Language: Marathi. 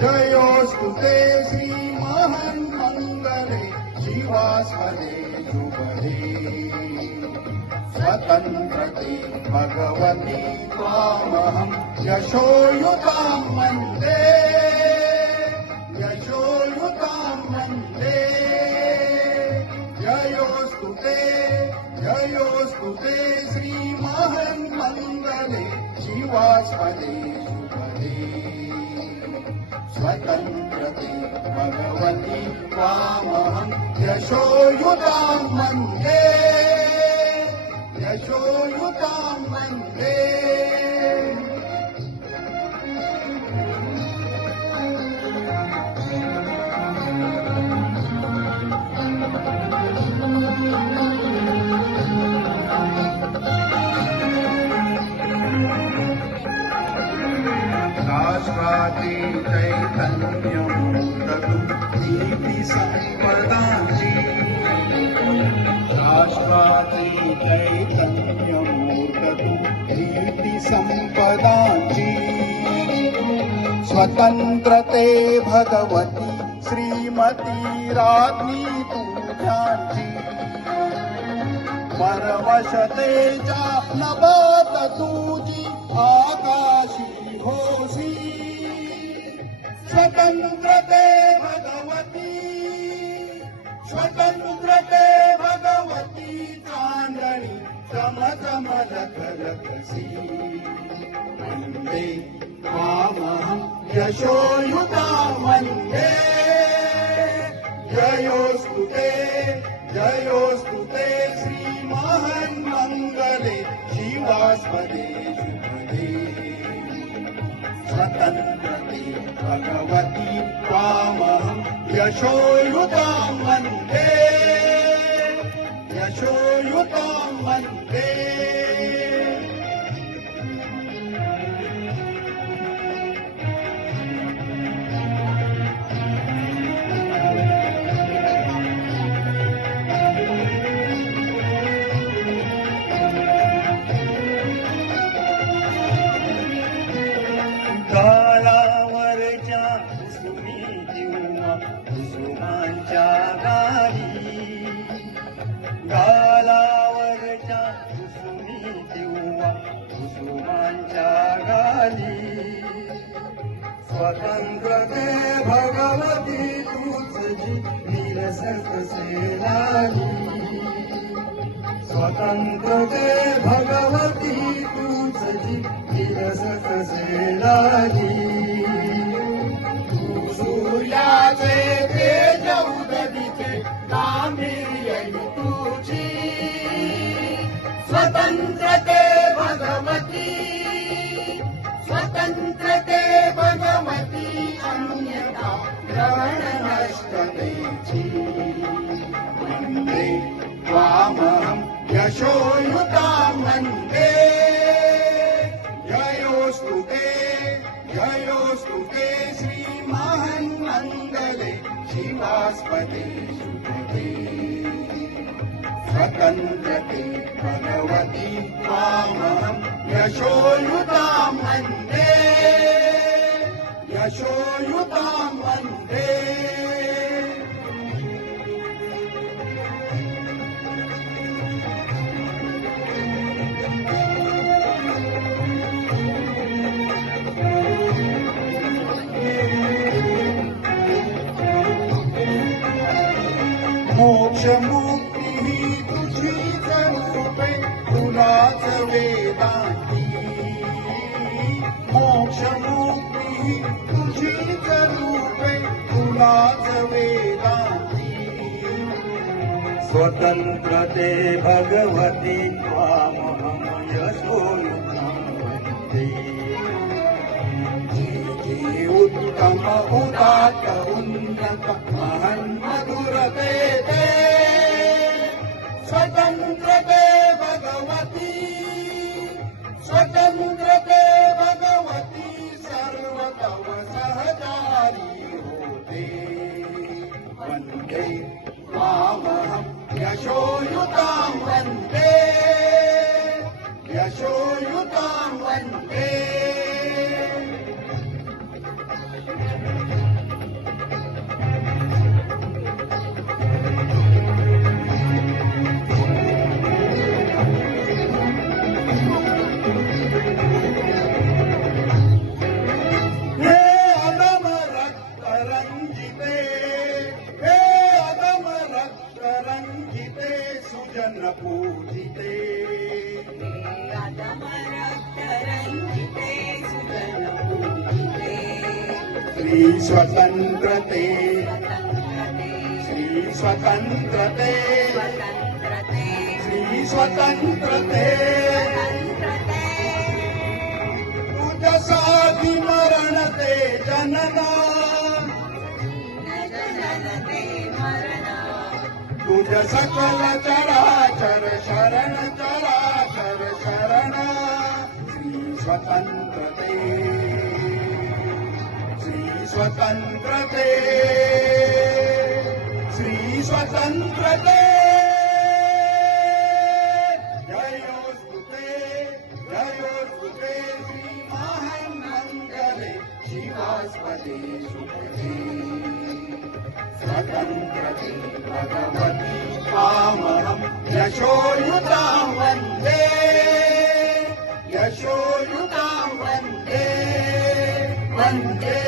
जयोस्तु ते श्री महन् मङ्गले शिवास्पदे शुभदे स्वतन्त्रते भगवती त्वामहं यशोयुतां वन्दे जयोस्तु ते श्री महन् मङ्गले शिवास्पदे शुभदे स्वतन्त्रते भगवती त्वामहं यशोयुतां वन्दे राष्ट्राति चैतन्यमूर्ततु नीति सम्पदाची राष्ट्राति चैतन्यमूर्ततु नीति सम्पदाची स्वतन्त्रते भगवती श्रीमती राज्ञी तुझ्यांची परवशते चा नभत तुझी आकाशी होसी स्वतन्त्रते भगवती चांदणी चमचमलकलकसी वन्दे त्वामहं यशोयुतां वन्दे जयोस्तु ते श्री महन् मङ्गले शिवास्पदे शुभदे स्वतन्त्रते भगवती त्वामहं यशोयुतां वन्दे गालावरच्या कुसुमी किंवा कुसुमांच्या गाली गालावरच्या कुसुमी किंवा कुसुमांच्या गाली स्वतंत्रते भगवती तुझी निरसक सेनानी स्वतंत्रते भगवती तुझी निरसक सेनानी तू सूर्याचे तेज उदगिते गांभीर्य तुझी स्वतंत्रते भगवती अन्यथा ग्रहण नष्टतेची वन्दे त्वामहं यशोयुतां वन्दे जयोस्तु ते श्री महन् मङ्गले शिवास्पदे शुभदे स्वतन्त्रते भगवती त्वामहं यशोयुतां वन्दे मोक्षमुक्तिः तुझीच रूपे तुलाच वेदांती मोक्षमुक्तिः तुझीच रूपे तुलाच वेदांती स्वतंत्रते भगवती त्वामहं यशोयुतां वन्दे जे उत्तम उदात्त उन्नत महन् मधुरते ते स्वतन्त्रते भगवती सर्वतव सहचारी होते वन्दे त्वामहं यशोयुतां वन्दे चंद्र पूजिते श्री स्वतंत्रते श्री स्वतंत्रते श्री स्वतंत्रते तुझ्यासाठी मरण ते जनना तुझ्या सकल चराचर शरण चराचर शरण श्री स्वतंत्रते श्री स्वतंत्रते श्री स्वतंत्रते जयोस्तुते जयोस्तुते श्री महामंगले शिवास्पदे सुपदे स्वतंत्रते भगवती कामहं यशोयुतां वन्दे यशोयुतां वन्दे वन्दे